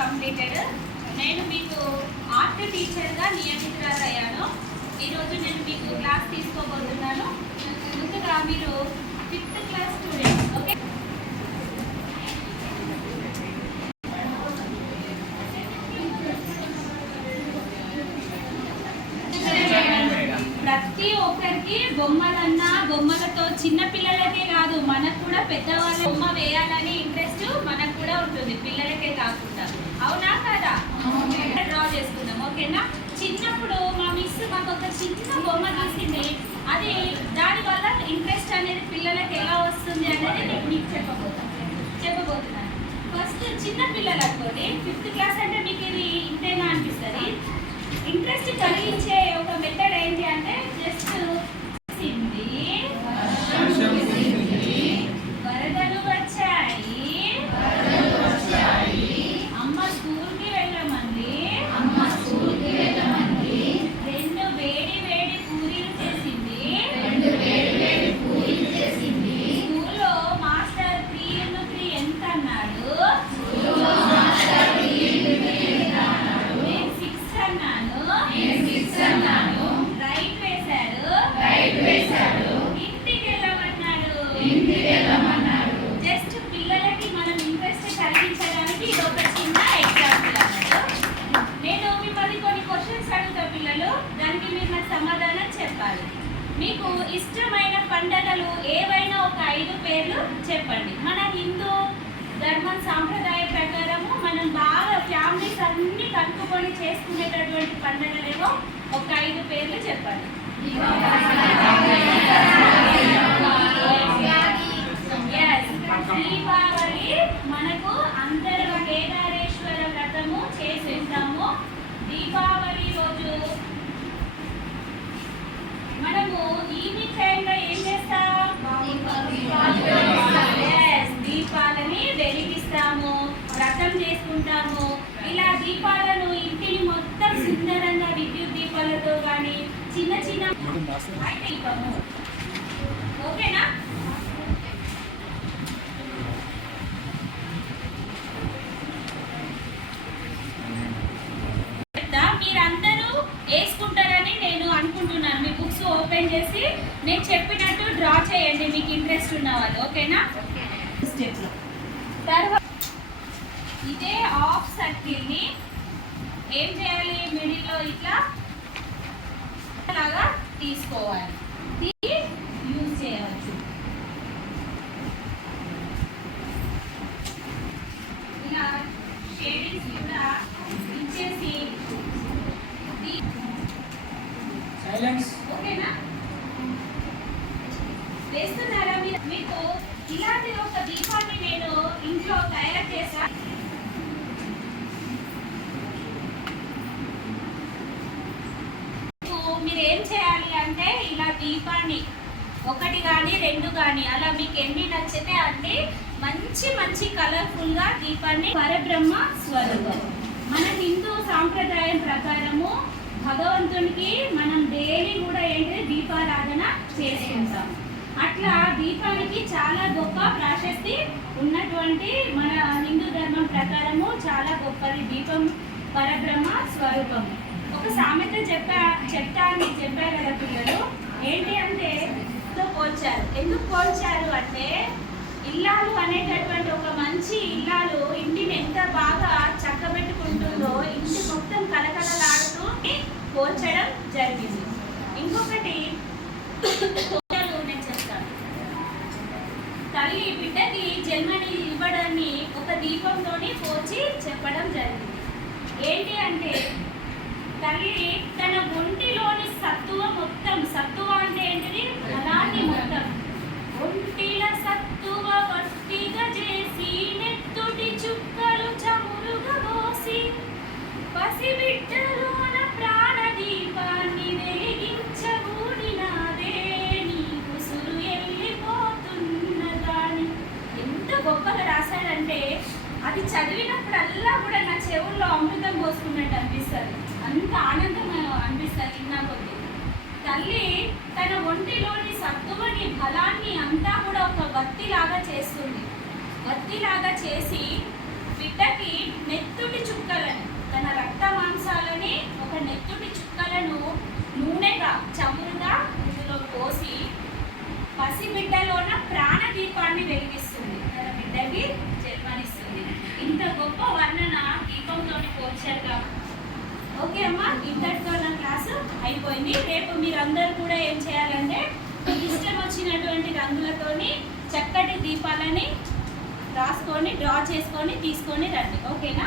Completed నేను మీకు art టీచర్గా నియమితురాలయ్యాను. ఈరోజు నేను మీకు క్లాస్ తీసుకోబోతున్నాను. ముందుగా మీరు ఫిఫ్త్ క్లాస్ స్టూడెంట్స్ ఓకే ఒక్కరికి బొమ్మలన్నా బొమ్మలతో చిన్న పిల్లలకే కాదు మనకు కూడా పెద్దవాళ్ళ బొమ్మ వేయాలని ఇంట్రెస్ట్ మనకు కూడా ఉంటుంది పిల్లలకే కాకుండా. అవునా కదా? డ్రా చేసుకుందాం ఓకేనా? చిన్నప్పుడు మా మిస్ మాకు ఒక చిన్న బొమ్మ గీసింది అది దాని వల్ల ఇంట్రెస్ట్ అనేది పిల్లలకి ఎలా వస్తుంది అనేది నేను మీకు చెప్పబోతాను చెప్పబోతున్నాను ఫస్ట్ చిన్న పిల్లలు అనుకోండి ఫిఫ్త్ క్లాస్ అంటే మీకు ఇది ఇంతేనా అనిపిస్తుంది? ఇంట్రెస్ట్ కలిగించే ఒక మెథడ్ ఏంటి అంటే జస్ట్ ఇష్టమైన పండగలు ఏవైనా ఒక ఐదు పేర్లు చెప్పండి. మన హిందూ ధర్మం సాంప్రదాయ ప్రకారము మనం బాగా ఫ్యామిలీస్ అన్ని కలుపుకొని చేసుకునేటటువంటి పండగలేవో ఒక ఐదు పేర్లు చెప్పండి. ఇలా దీపాలను ఇంటిని మొత్తం సుందరంగా విద్యుత్ దీపాలతో కానీ చిన్న చిన్న దీపము ఓకేనా? చెప్తా మీరందరూ వేసుకుంటారని నేను అనుకుంటున్నాను. మీ బుక్స్ ఓపెన్ చేసి నేను చెప్పినట్టు డ్రా చేయండి మీకు ఇంట్రెస్ట్ ఉన్న వాళ్ళు. ఓకేనా? స్టెప్లో. తర్వాత ఇదే ఆఫ్ సర్కిల్ని ఏం చేయాలి? మిడిల్లో ఇట్లా లాగా తీసుకోవాలి. తీసి యూజ్ చేయవచ్చు. ఇలా షేడింగ్స్ కూడా ఇచ్చేసి ఓకేనా? వేస్తున్నారా మీకు ఇలాంటి ఒక దీపాన్ని నేను ఇంట్లో తయారు చేసా మీకు మీరు ఏం చేయాలి అంటే ఇలా దీపాన్ని ఒకటి కానీ రెండు కానీ అలా మీకు ఎన్ని నచ్చితే అన్ని మంచి మంచి కలర్ఫుల్గా దీపాన్ని పరబ్రహ్మ స్వరూపం. మన హిందూ సాంప్రదాయం ప్రకారము భగవంతునికి మనం డైలీ కూడా ఏంటి దీపారాధన చేసుకుంటాం. అట్లా దీపానికి చాలా గొప్ప ప్రాశస్తి ఉన్నటువంటి మన హిందూ ధర్మం ప్రకారము చాలా గొప్పది దీపం పరబ్రహ్మ స్వరూపం. ఒక సామెత చెప్పా చెప్తా అని చెప్పారు కదా పిల్లలు ఏంటి అంటే తో పోల్చారు ఎందుకు పోల్చారు అంటే ఇల్లాలు అనేటటువంటి ఒక మంచి ఇల్లాలు ఇంటిని ఎంత బాగా చక్కబెట్టుకుంటుందో ఇంటి మొత్తం కలకలలాడుతూ పోల్చడం జరిగింది. ఇంకొకటి నేను చెప్తాను. తల్లి బిడ్డకి జన్మని ఇవ్వడాన్ని ఒక దీపంతోనే పోల్చి చెప్పడం జరిగింది. ఏంటి అంటే తల్లి తన ఒంటిలోని సత్తువ మొత్తం సత్తువ అంటే ఏంటిది? చదివినప్పుడల్లా కూడా నా చెవుల్లో అమృతం పోసుకున్నట్టు అనిపిస్తుంది. అంత ఆనందం అనిపిస్తుంది విన్నా కొద్ది తల్లి తన ఒంటిలోని సత్తువని బలాన్ని అంతా కూడా ఒక వత్తిలాగా చేస్తుంది. వత్తిలాగా చేసి బిడ్డకి నెత్తుటి చుక్కలను తన రక్త మాంసాలని ఒక నెత్తుటి చుక్కలను నూనెగా చమురు ఓకే అమ్మా ఇంతటితో నా క్లాసు అయిపోయింది. రేపు మీరందరూ కూడా ఏం చేయాలంటే మీకు ఇష్టం వచ్చినటువంటి రంగులతోని చక్కటి దీపాలని రాసుకొని డ్రా చేసుకొని తీసుకొని రండి. ఓకేనా?